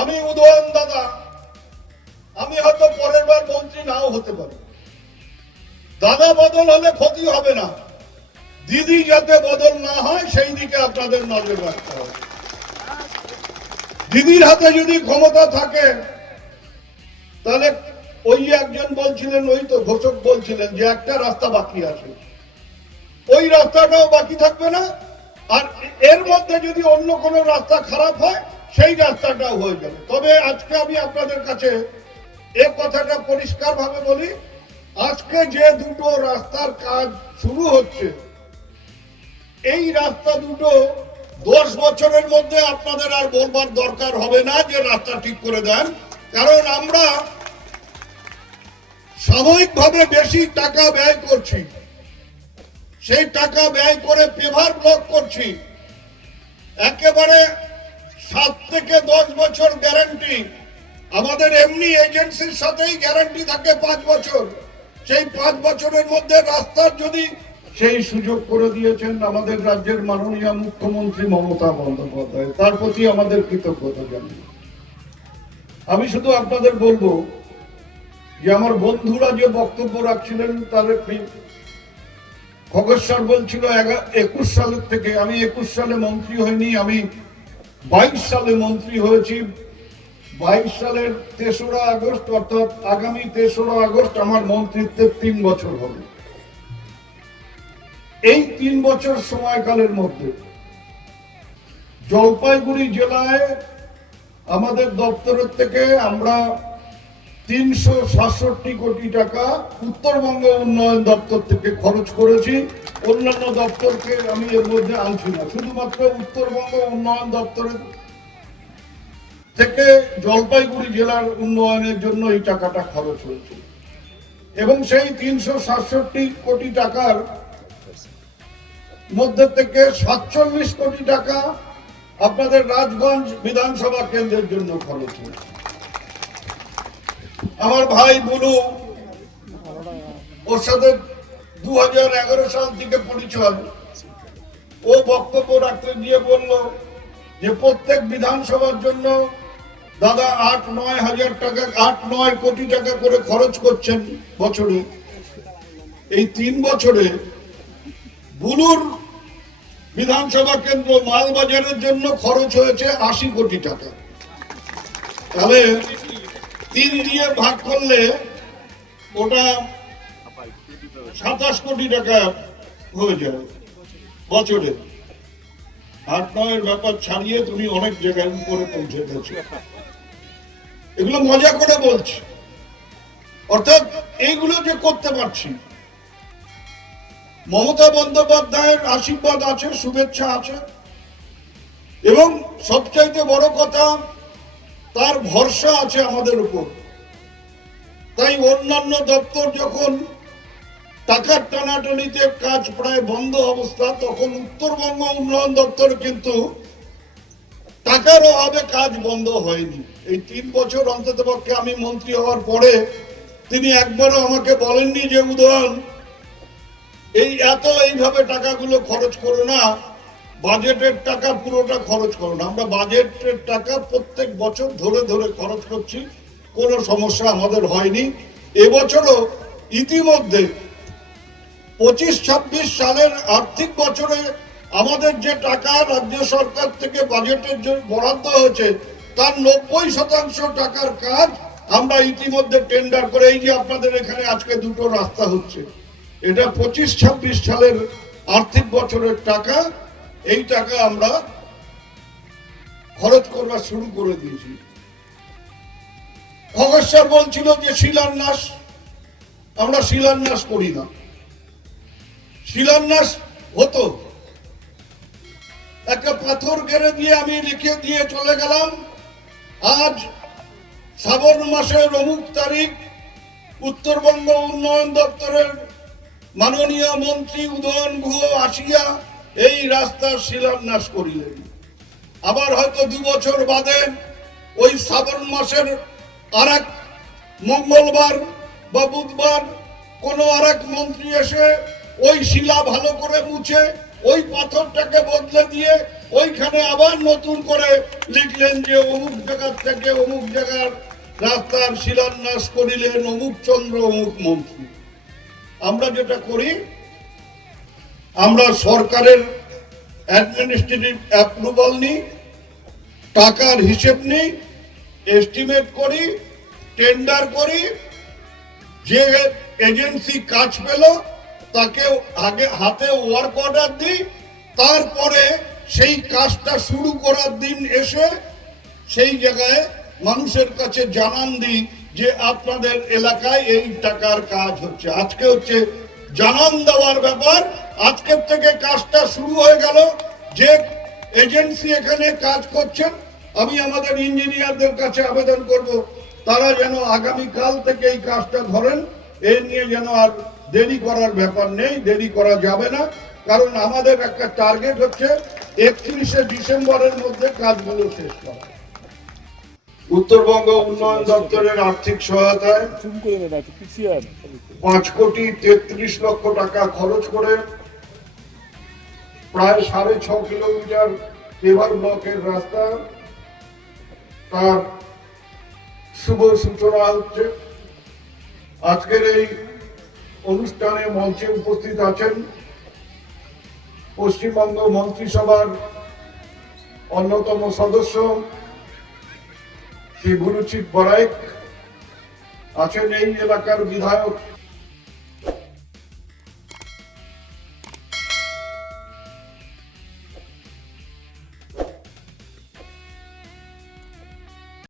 আমি উদয়ন দাদা, আমি হয়তো পরের বার মন্ত্রী নাও হতে পারি, দাদা বদল হলে ক্ষতি হবে না, দিদি যাতে বদল না হয় সেই দিকে আপনাদের নজর রাখতে হবে। দিদির হাতে যদি ক্ষমতা থাকে তাহলে ওই একজন বলছিলেন, ওই তো ঘোষক বলছিলেন যে একটা রাস্তা বাকি আছে, ওই রাস্তাটাও বাকি থাকবে না, আর এর মধ্যে যদি অন্য কোনো রাস্তা খারাপ হয় সেই রাস্তাটাও হয়ে যাবে। তবে আজকে আমি আপনাদের কাছে এ কথাটা পরিষ্কার ভাবে বলি, আজকে যে দুটো রাস্তার কাজ শুরু হচ্ছে, এই রাস্তা দুটো 10 বছরের মধ্যে আপনাদের আর বলবার দরকার হবে না যে রাস্তা ঠিক করে দেন, কারণ আমরা সাময়িকভাবে বেশি টাকা ব্যয় করছি, সেই টাকা ব্যয় করে পেভার ব্লক করছি, একেবারে 7 থেকে 10 বছর গ্যারান্টি। আমাদের এমনি এজেন্সির সাথেই গ্যারান্টি থাকে 5 বছর, সেই 5 বছরের মধ্যে রাস্তার যদি সেই সুযোগ করে দিয়েছেন আমাদের রাজ্যের মাননীয় মুখ্যমন্ত্রী মমতা বন্দ্যোপাধ্যায়, তার প্রতি আমাদের কৃতজ্ঞতা জানাই। আমি শুধু আপনাদের বলবো যে আমার বন্ধুরা যে বক্তব্য রাখছিলেন তাদের খগেশ্বর বলছিল 21 সালের থেকে, আমি 21 সালে মন্ত্রী হইনি, আমি 22 সালে মন্ত্রী হয়েছি। 22 সালের 3রা আগস্ট, অর্থাৎ আগামী 3রা আগস্ট আমার মন্ত্রিত্বের 3 বছর হবে। এই 3 বছর সময়কালের মধ্যে জলপাইগুড়ি জেলায় আমাদের দপ্তরের থেকে আমরা 367 কোটি টাকা উত্তরবঙ্গ উন্নয়ন দপ্তর থেকে খরচ করেছি। অন্যান্য দপ্তরকে আমি এর মধ্যে আনছি না, শুধুমাত্র উত্তরবঙ্গ উন্নয়ন দপ্তরের থেকে জলপাইগুড়ি জেলার উন্নয়নের জন্য এই টাকাটা খরচ হয়েছে। এবং সেই 367 কোটি টাকার মধ্যে থেকে 47 কোটি টাকা আপনাদের রাজগঞ্জ বিধানসভা কেন্দ্রের জন্য খরচ হয়েছে। আমার ভাই বুলু, ওর সাথে 2011 সাল থেকে পরিচয়, ও বক্তব্য রাখতে গিয়ে বলল যে প্রত্যেক বিধানসভার জন্য দাদা 8-9 হাজার টাকা, 8-9 কোটি টাকা করে খরচ করছেন বছরে। এই 3 বছরে বুলুর বিধানসভা কেন্দ্র মালবাজারের জন্য খরচ হয়েছে 80 কোটি টাকা। তাহলে 3 দিয়ে ভাগ করলে ওটা 27 কোটি টাকা হয়ে যাবে বছরে। 8-9 ব্যাপার ছাড়িয়ে তুমি অনেক জায়গায় উপরে পৌঁছে গেছো। এগুলো মজা করে বলছি, অর্থাৎ এইগুলো যে করতে পারছি, মমতা বন্দ্যোপাধ্যায়ের আশীর্বাদ আছে, শুভেচ্ছা আছে, এবং সবচাইতে বড় কথা তার ভরসা আছে আমাদের উপর। তাই অন্যান্য দপ্তর যখন টাকার টানাটানিতে কাজ প্রায় বন্ধ অবস্থা, তখন উত্তরবঙ্গ উন্নয়ন দপ্তর কিন্তু টাকার অভাবে কাজ বন্ধ হয়নি। এই 3 বছর অন্ততপক্ষে আমি মন্ত্রী হওয়ার পরে তিনি একবারও আমাকে বলেননি যে উদয়ন এইভাবে টাকাগুলো খরচ করো না, বাজেটের টাকা পুরোটা খরচ করো না। আমরা বাজেটের টাকা প্রত্যেক বছর ধরে ধরে খরচ করছি, কোনো সমস্যা আমাদের হয়নি। এবছরও ইতিমধ্যে 25-26 সালের আর্থিক বছরে আমাদের যে টাকা রাজ্য সরকার থেকে বাজেটের জন্য বরাদ্দ হয়েছে, তার 90% টাকার কাজ আমরা ইতিমধ্যে টেন্ডার করে, এই যে আপনাদের এখানে আজকে 2টো রাস্তা হচ্ছে, এটা 25-26 সালের আর্থিক বছরের টাকা। এই টাকা আমরা খরচ করবা শুরু করে দিয়েছি। খগেশ্বর বলছিল যে শিলান্যাস, আমরা শিলান্যাস করি না। শিলান্যাস হতো, একটা পাথর গেড়ে দিয়ে আমি লিখে দিয়ে চলে গেলাম, আজ শ্রাবণ মাসের অমুক তারিখ উত্তরবঙ্গ উন্নয়ন দপ্তরের মাননীয় মন্ত্রী উদয়ন গুহ আসিয়া এই রাস্তার শিলান্যাস করিলেন। আবার হয়তো 2 বছর বাদে ওই শ্রাবণ মাসের আরেক মঙ্গলবার বা বুধবার কোনো আরেক মন্ত্রী এসে ওই শিলা ভালো করে মুছে ওই পাথরটাকে বদলে দিয়ে ওইখানে আবার নতুন করে লিখলেন যে অমুক জায়গার থেকে অমুক জায়গার রাস্তার শিলান্যাস করিলেন অমুক চন্দ্র অমুক মন্ত্রী। আমরা যেটা করি, আমরা সরকারের অ্যাডমিনিস্ট্রেটিভ অ্যাপ্রুভাল নিই, টাকার হিসেব নিই, এস্টিমেট করি, টেন্ডার করি, যে এজেন্সি কাজ পেল তাকে আগে হাতে ওয়ার্ক অর্ডার দিই, তারপরে সেই কাজটা শুরু করার দিন এসে সেই জায়গায় মানুষের কাছে জানান দিই যে আপনাদের এলাকায় এই টাকার কাজ হচ্ছে। আজকে হচ্ছে জানান দেওয়ার ব্যাপার। আজকের থেকে কাজটা শুরু হয়ে গেল। যে এজেন্সি এখানে কাজ করছেন, আমি আমাদের ইঞ্জিনিয়ারদের কাছে আবেদন করব তারা যেন আগামীকাল থেকে এই কাজটা ধরেন। এই নিয়ে যেন আর দেরি করার ব্যাপার নেই, দেরি করা যাবে না, কারণ আমাদের একটা টার্গেট হচ্ছে 31শে ডিসেম্বরের মধ্যে কাজগুলো শেষ করা। উত্তরবঙ্গ উন্নয়ন দপ্তরের আর্থিক সহায়তায় 5,33,00,000 টাকা খরচ করে প্রায় 6.5 কিলোমিটার পেভার ব্লকের রাস্তা তার শুভ সূচনা হচ্ছে। আজকের এই অনুষ্ঠানে মঞ্চে উপস্থিত আছেন পশ্চিমবঙ্গ মন্ত্রিসভার অন্যতম সদস্য শ্রী বুরুচিত বরাইক, আছেন এই এলাকার বিধায়ক